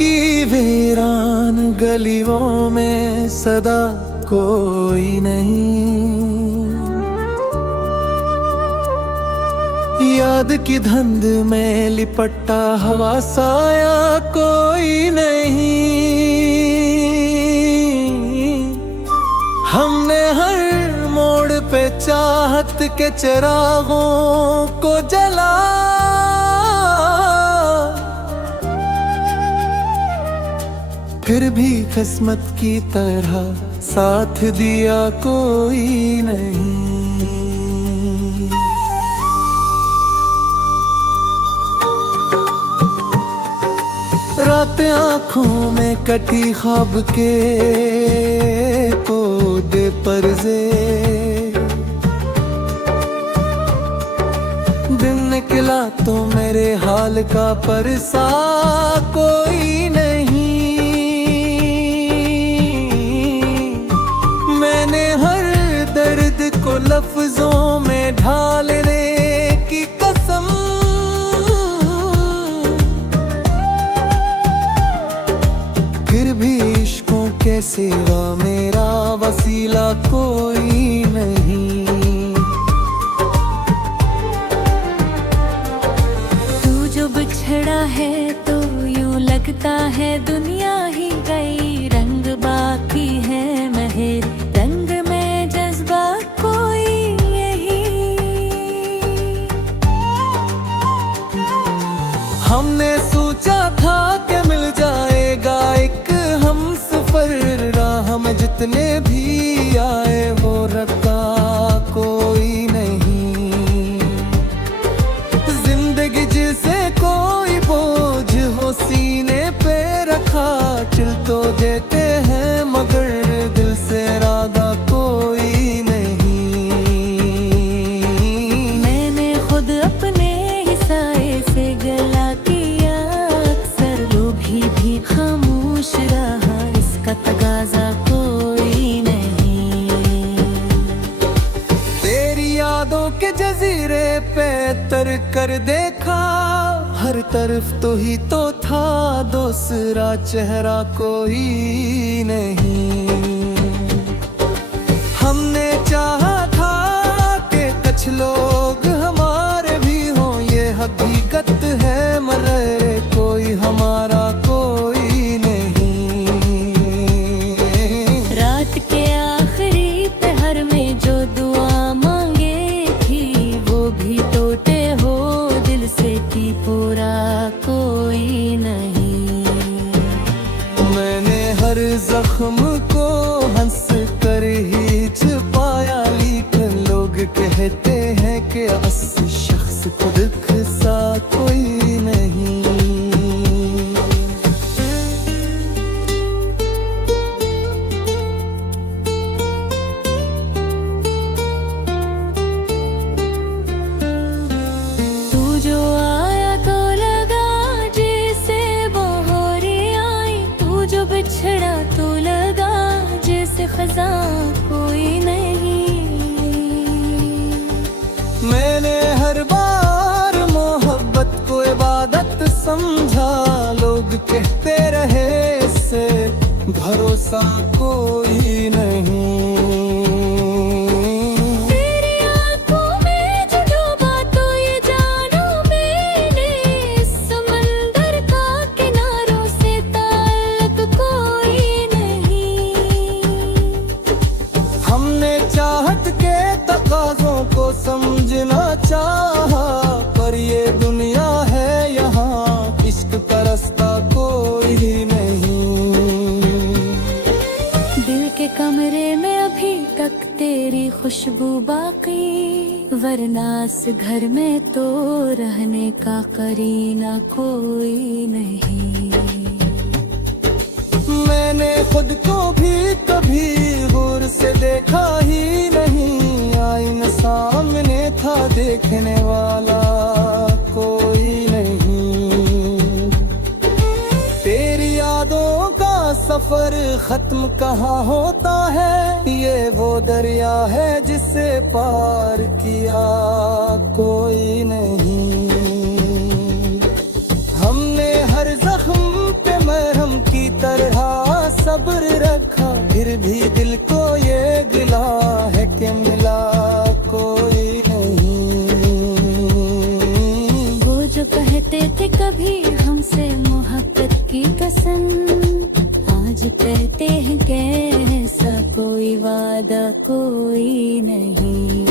की वीरान गलियों में सदा कोई नहीं। याद की धुंध में लिपटा हवा साया कोई नहीं। हमने हर मोड़ पे चाहत के चिरागों को जला, फिर भी किस्मत की तरह साथ दिया कोई नहीं। रात आँखों में कटी ख्वाब के कोदे परजे, दिन निकला तो मेरे हाल का परसा कोई नहीं। मैंने हर दर्द को लफ्जों में ढालने की कसम, फिर भी इश्कों के सिवा मेरा वसीला कोई नहीं। तू जो बिछड़ा है तो यूं लगता है दुनिया ही गई, रंग बाकी है महर, रंग में जज्बा कोई यही। हमने सोचा था कि मिल जाएगा एक हमसफर, राह में जितने भी आए वो रखा कोई नहीं। जिंदगी जिसे कोई बोझ हो सीने पे रखा, चिल तो देते हैं मगर दिल से राधा कोई नहीं। मैंने खुद अपने ही साए से गला किया अक्सर, वो भी खामोश रहा, इसका तगाजा कोई नहीं। तेरी यादों के जजीरे पे तर कर देखा, हर तरफ तो ही तो था, दूसरा चेहरा कोई नहीं। हमने चाहा था कि कुछ लोग हमारे भी हों, ये हकीकत है मगर कोई हमारा कोई नहीं। रात के आखिरी पहर में जो दुआ मांगे थी, वो भी टूटे हो दिल से थी, पूरा कोई नहीं। मैंने हर जख्म को हंस कर ही छुपाया, लेकिन लोग कहते हैं कि असली शख्स खुद सा कोई नहीं। तू जो आया तो लगा जैसे बहारें आई, तू जो बिछड़ा तो लगा जैसे खज़ां कोई नहीं। मैंने हर बार मोहब्बत को इबादत समझा, लोग कहते रहे इससे भरोसा कोई नहीं। तेरी आंखों में जो डूबा तो ये जाना मैंने, इस समंदर का किनारों से ताल्लुक कोई नहीं। हमने चाहत के तकाज़ों को समझना चाहा, पर ये दुनिया है यहाँ इश्क का रास्ता कोई नहीं। दिल के कमरे में अभी तक तेरी खुशबू बाकी, वरना इस घर में तो रहने का करीना कोई नहीं। मैंने खुद को भी कभी गौर से देखा ही नहीं, आईना सामने था देखने वाला कोई नहीं। तेरी यादों का सफर खत्म कहाँ होता है, ये वो दरिया है जिसे पार किया कोई नहीं। हमने हर जख्म पे सब्र रखा, फिर भी दिल को ये गिला है कि मिला कोई नहीं। वो जो कहते थे कभी हमसे मोहब्बत की कसम, आज कहते हैं कैसा कोई वादा कोई नहीं।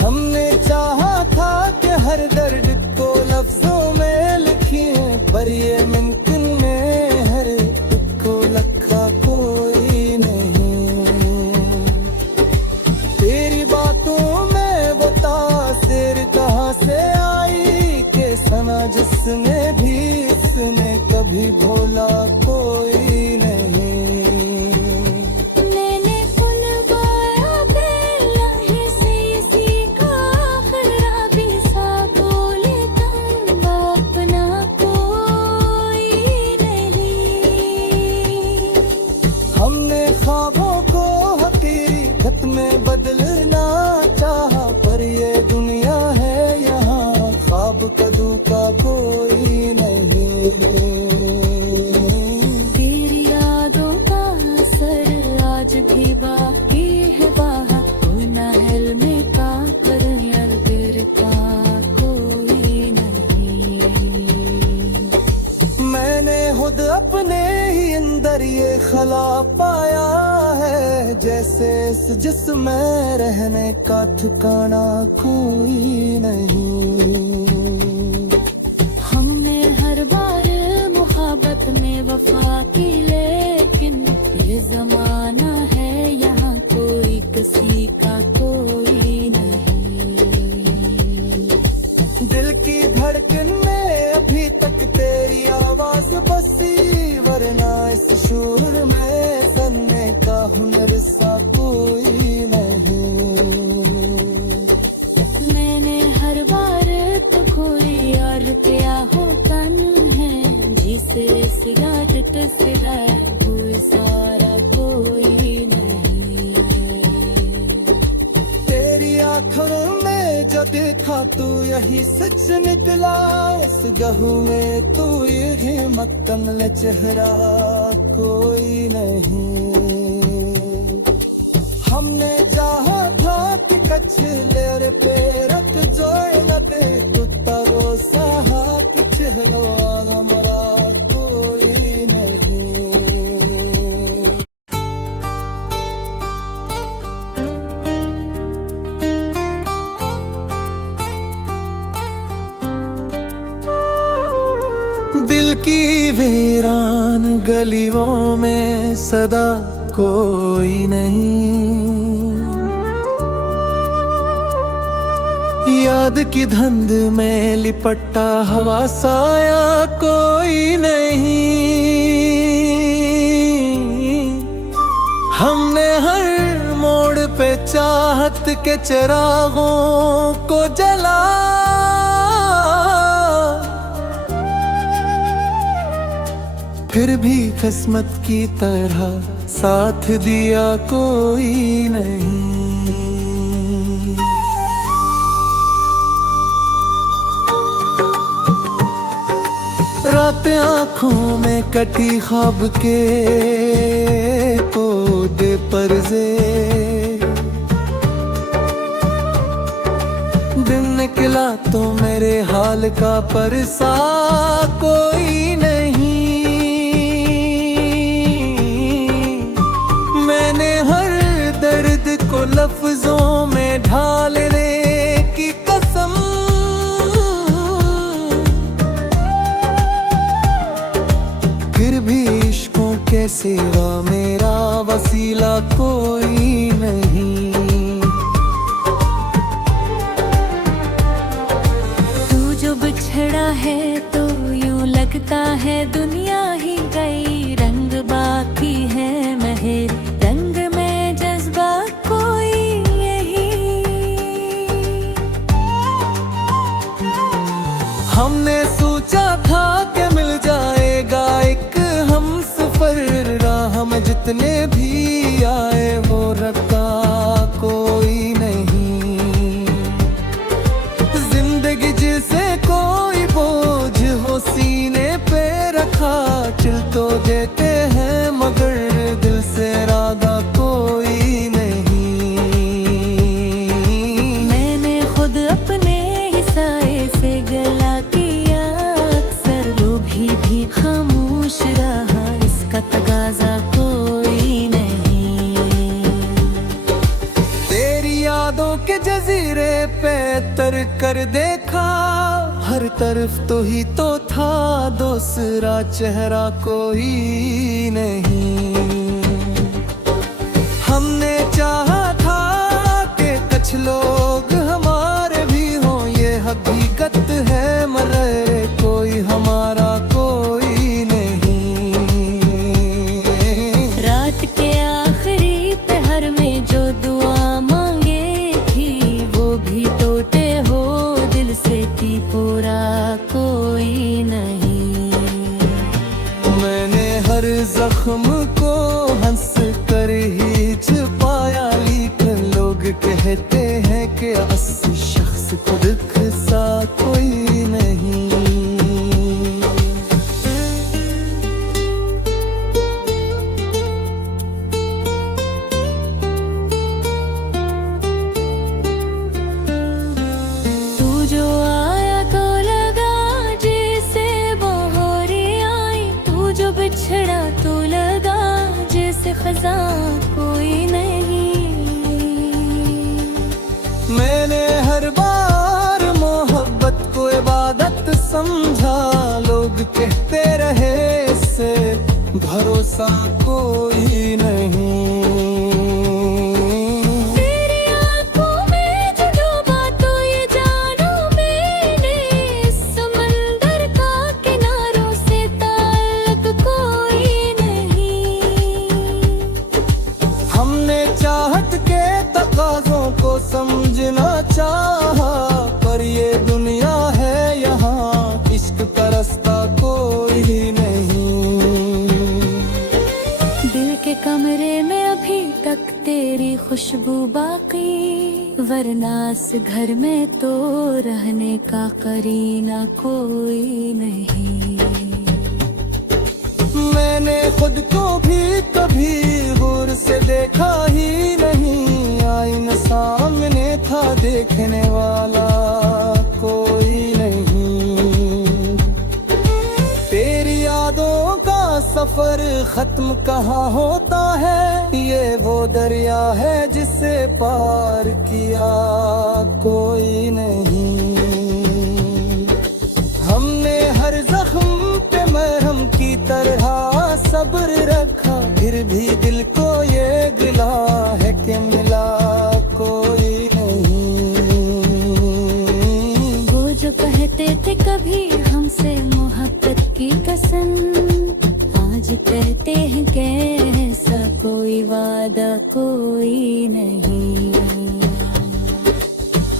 हमने चाहा था कि हर दर्द को लफ्जों में लिखिए, पर ये मुमकिन में हर दुख को लिखा कोई नहीं। तेरी बातों में वो तासीर कहाँ से आई कि सना जिसने भी इसने कभी भोला कोई नहीं। मैंने बुलवाया बेलहे से इसी का आखिरा भी सा बोले तुम अपना कोई नहीं। हमने ख्वाबों को हकीकत में बदलना चाहा, पर ये दुनिया है यहाँ ख्वाब कदू का कोई नहीं। तेरी यादों का असर आज भी बाकी है बाहर, नहर में का कर यार दिल का कोई नहीं। मैंने खुद अपने ही अंदर ये खला पाया है, जैसे इस जिस्म में रहने का ठिकाना कोई नहीं। हमने हर बार मोहब्बत में वफा की, लेकिन ये जमाना है यहाँ कोई किसी का कोई नहीं। दिल की धड़कन में अभी तक तेरी आवाज बसी, वरना इस शोर में सुनने का हुनर सा कोई नहीं। मैंने हर बार तो कोई यार किया हो तन है, जिसे इस याद से कोई सारा कोई नहीं। तेरी आंखों में जो देखा तू यही सच निकला, इस गहू में तू ये मक्तमल चेहरा कोई नहीं। हमने चाहा था कि कछलेर पे रख जोड़ लगे, कुत्ता वो सहा कि चहलो हमारा कोई नहीं। दिल की वीरान गलियों में सदा कोई नहीं, याद की धुंध में लिपटा हवा साया कोई नहीं। हमने हर मोड़ पे चाहत के चिरागों को जला, फिर भी किस्मत की तरह साथ दिया कोई नहीं। रातें आँखों में कटी ख्वाब के कोदे परजे, दिन निकला तो मेरे हाल का परसा कोई नहीं। मैंने हर दर्द को लफ्जों में ढालने की कसम, फिर भी इश्कों के सिवा मेरा वसीला कोई नहीं। तू जो बिछड़ा है तो यूं लगता है दुनिया ही गई, रंग बाकी है महर, रंग में जज्बा कोई यही। हमने सोचा था कि मिल जाएगा एक हम सफर, राह में जितने भी आए वो रखा कोई नहीं। जिंदगी जिसे कोई बोझ हो सीने पे रखा, चल तो देते कर देखा हर तरफ तो ही तो था, दूसरा चेहरा कोई नहीं। हमने चाहा था कि कुछ लोग हमारे भी हों, ये हकीकत है मगर कोई हमारा कोई नहीं। रात के आखिरी पहर में जो दुआ मांगे थी, वो भी टूटे हो दिल से थी, पूरा कोई नहीं। मैंने हर जख्म को हंस कर ही छुपाया, लेकिन लोग कहते हैं कि असली शख्स खुद सा कोई नहीं। तू जो आया तो लगा जैसे बहारें आई, तू जो बिछड़ा तो लगा जैसे खजा कोई नहीं। मैंने हर बार मोहब्बत को इबादत समझा, लोग कहते रहे इससे भरोसा कोई नहीं। तेरी आंखों में जो डूबा तो ये जानू मैंने, इस समंदर का किनारों से ताल्लुक कोई नहीं। हमने चाहत के तकाज़ों को समझना चाहा, पर ये दुनिया है यहाँ इश्क का रास्ता कोई नहीं। दिल के कमरे में अभी तक तेरी खुशबू बाकी, वरना इस घर में तो रहने का करीना कोई नहीं। मैंने खुद को भी कभी गौर से देखा ही नहीं, आईना सामने था देखने वाला कोई नहीं। तेरी यादों का सफर खत्म कहाँ होता है, ये वो दरिया है जिसे पार किया कोई नहीं। हमने हर जख्म पे मरहम की तरह सब्र रखा, फिर भी दिल को ये गिला है कि मिला कोई नहीं। वो जो कहते थे कभी हमसे मोहब्बत की कसम, आज कहते हैं कैसा कोई वादा कोई नहीं।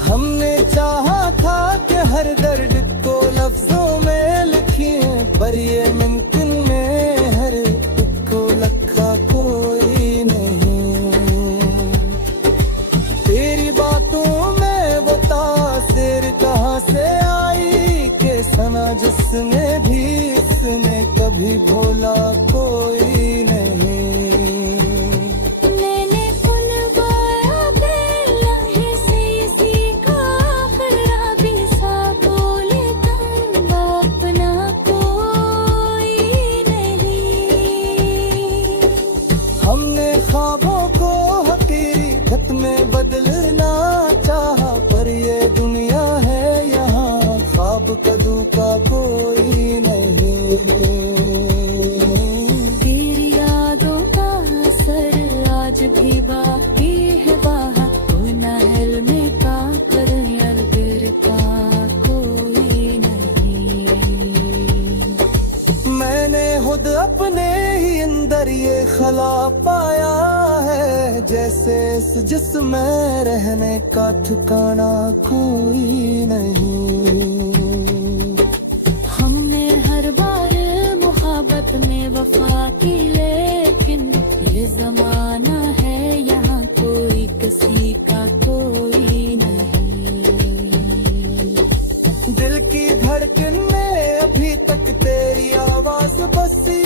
हमने चाहा था कि हर दर्द को लफ्जों में लिखिए, पर ये मुमकिन में हर एक को लिखा कोई नहीं। तेरी बातों में वो तासीर कहाँ से आई कि सना जिसने भी इसने कभी भोला कोई नहीं। मैंने खुलवाया बेलहे से ये सीखा, आखिरा भी सा बोले तुम अपना कोई नहीं। हमने ख्वाबों को हकीकत में बदलना चाहा, पर ये दुनिया है यहाँ ख्वाब कदू का कोई नहीं। तेरी यादों का असर आज भी बाकी है, बाहर कोई नहर में का कर यार दिल का कोई नहीं। मैंने खुद अपने ही अंदर ये खला पाया है, जैसे इस जिस्म में रहने का ठिकाना कोई नहीं। हमने हर बार मोहब्बत में वफा की, लेकिन ये जमाना है यहाँ कोई किसी का कोई नहीं। दिल की धड़कन में अभी तक तेरी आवाज बसी,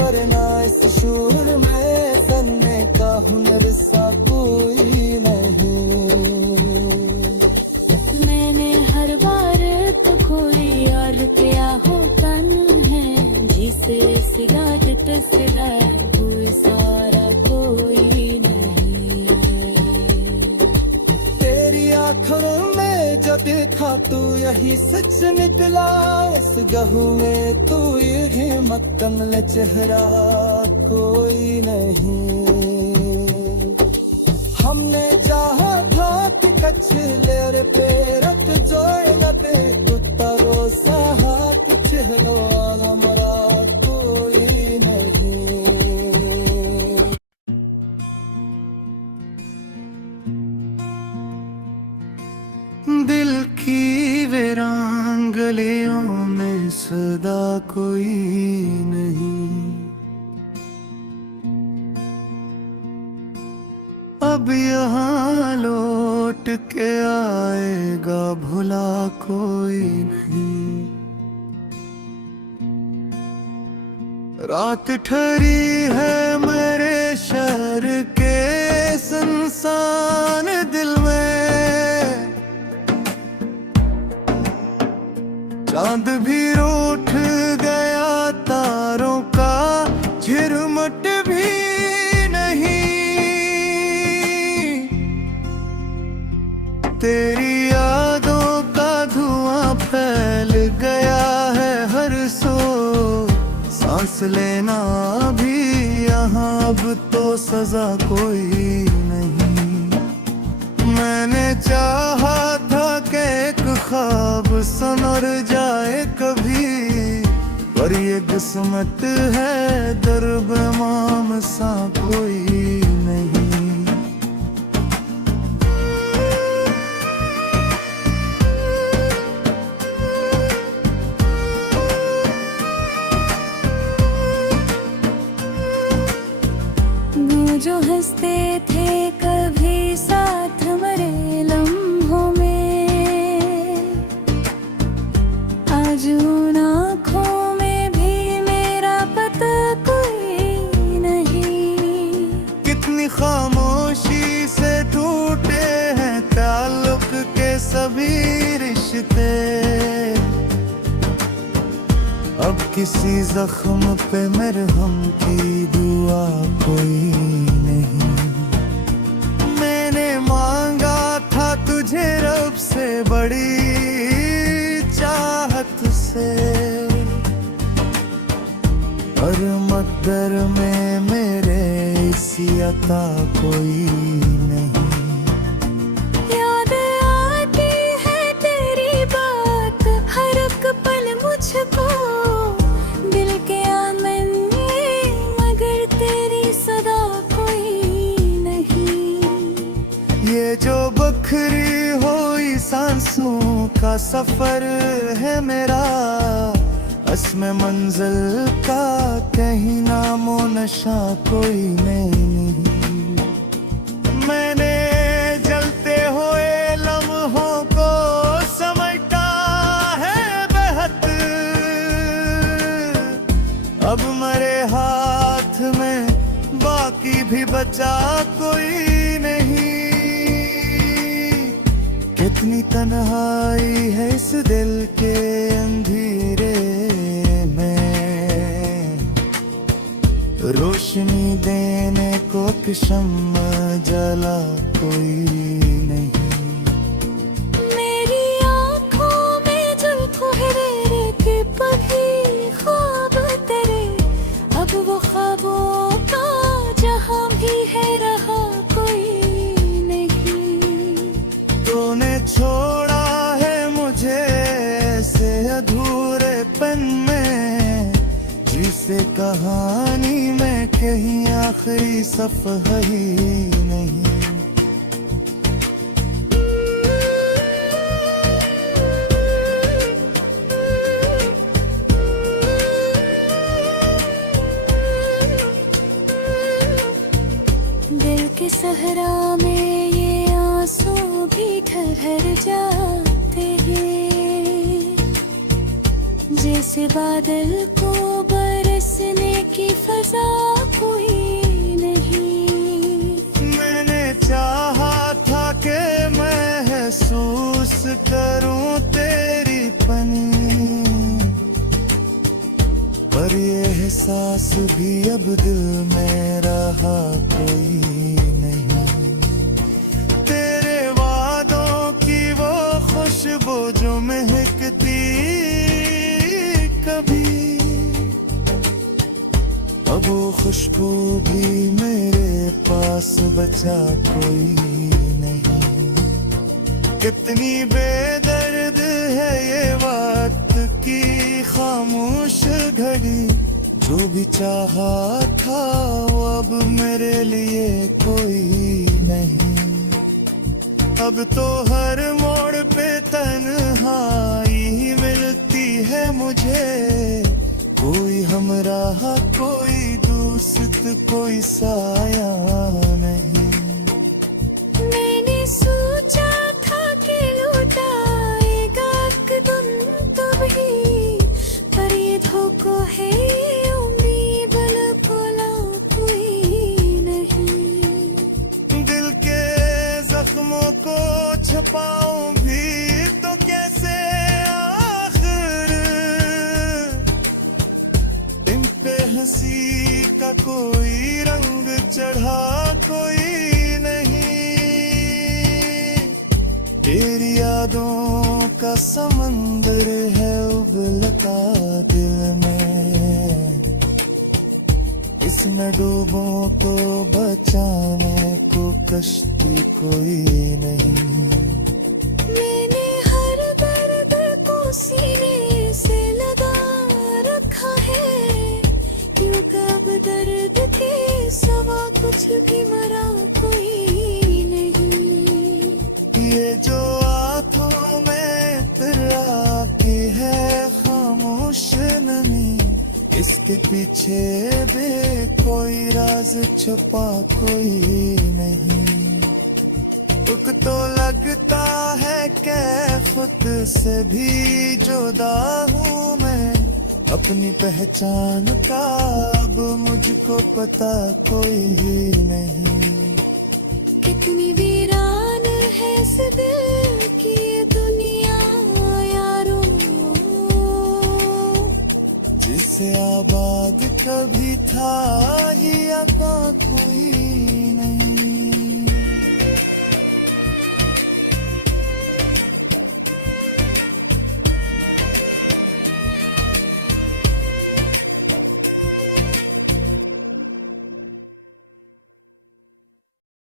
वरना इस शोर में सुनने का हुनर सा कोई नहीं। मैंने हर बार था तू यही सच निकला, इस गहू में तू ये मक्कमल चेहरा कोई नहीं। हमने चाहा था कि कछले और पेरत जोड़ लते कुत्ता रोसा कि चेहरो हमारा कोई नहीं। दिल की वीरान गलियों में सदा कोई नहीं, अब यहाँ लौट के आएगा भुला कोई नहीं। रात ठहरी है मेरे शहर के सुनसान दिल में, चांद भी रूठ गया तारों का झिरमट भी नहीं। तेरी यादों का धुआं फैल गया है हर सो, सांस लेना भी यहाँ अब तो सजा कोई नहीं। मैंने चाहा था कि एक ख्वाब सुनर जाए कभी, पर ये किस्मत है दर्ब माम सा कोई नहीं। वो जो हंसते थे कभी साथ मरे लम्हों में, आज उन आँखों में भी मेरा पता कोई नहीं। कितनी खामोशी से टूटे हैं ताल्लुक के सभी रिश्ते, अब किसी जख्म पे मरहम की दुआ कोई नहीं। मैंने मांगा था तुझे रब से बड़ी चाहत से, और मकदर में मेरे इसी अता कोई नहीं। याद आती है तेरी बात हर एक पल मुझको, दिल के आंगन में मगर तेरी सदा कोई नहीं। ये जो बखरी हुई सांसों का सफर है मेरा, असम मंजिल का कहीं नामो नशा कोई नहीं। मैंने जलते हुए लम्हों को समझता है बेहद, अब मरे हाथ में बाकी भी बचा कोई नहीं। कितनी तन्हाई है इस दिल के अंधेरे में, रोशनी देने को एक शम्मा जला कोई नहीं। मेरी आँखों में जल कोहरे के पभी ख्वाब तेरे, अब वो ख्वाबों का जहां भी है रहा कोई नहीं। तूने छोड़ा है मुझे ऐसे अधूरेपन में, जिसे कहानी में कहीं आखिरी सफ़ा ही नहीं। दिल के सहरा में ये आंसू भी ठहर जाते हैं, जैसे बादल को बरसने की फजा कोई नहीं। मैंने चाहा था कि महसूस करूं तेरी पनी, पर ये एहसास भी अब दिल में रहा कोई नहीं। तेरे वादों की वो खुशबू पास बचा कोई नहीं। कितनी बेदर्द है ये वक्त की खामोश घड़ी, जो भी चाहा था वो अब मेरे लिए कोई नहीं। अब तो हर मोड़ पे तन्हाई ही मिलती है मुझे, कोई हमराह कोई दोस्त कोई साया नहीं। मैंने सोचा था कि लौटाएगा कदम तो भी, पर ये धोखा है ये उम्मीद बोला कोई नहीं। दिल के जख्मों को छुपाऊं भी तो कैसे, आखिर इन पे हंसी का कोई रंग चढ़ा कोई नहीं। तेरी यादों का समंदर है उबलता दिल में, इसमें डूबों को बचाने को कश्ती कोई नहीं। मैंने हर दर्द को सीने से लगा रखा है, क्योंकि अब दर्द के सिवा कुछ भी मरा कोई नहीं। ये जो आंखों में इतरा की है खामोश नमी, इसके पीछे भी कोई राज छुपा कोई नहीं। दुख तो लगता है कि खुद से भी जुदा हूँ मैं, अपनी पहचान का अब मुझको पता कोई नहीं। कितनी वीरान है इस दिल की ये दुनिया यारो, जिसे आबाद कभी था ये आका कोई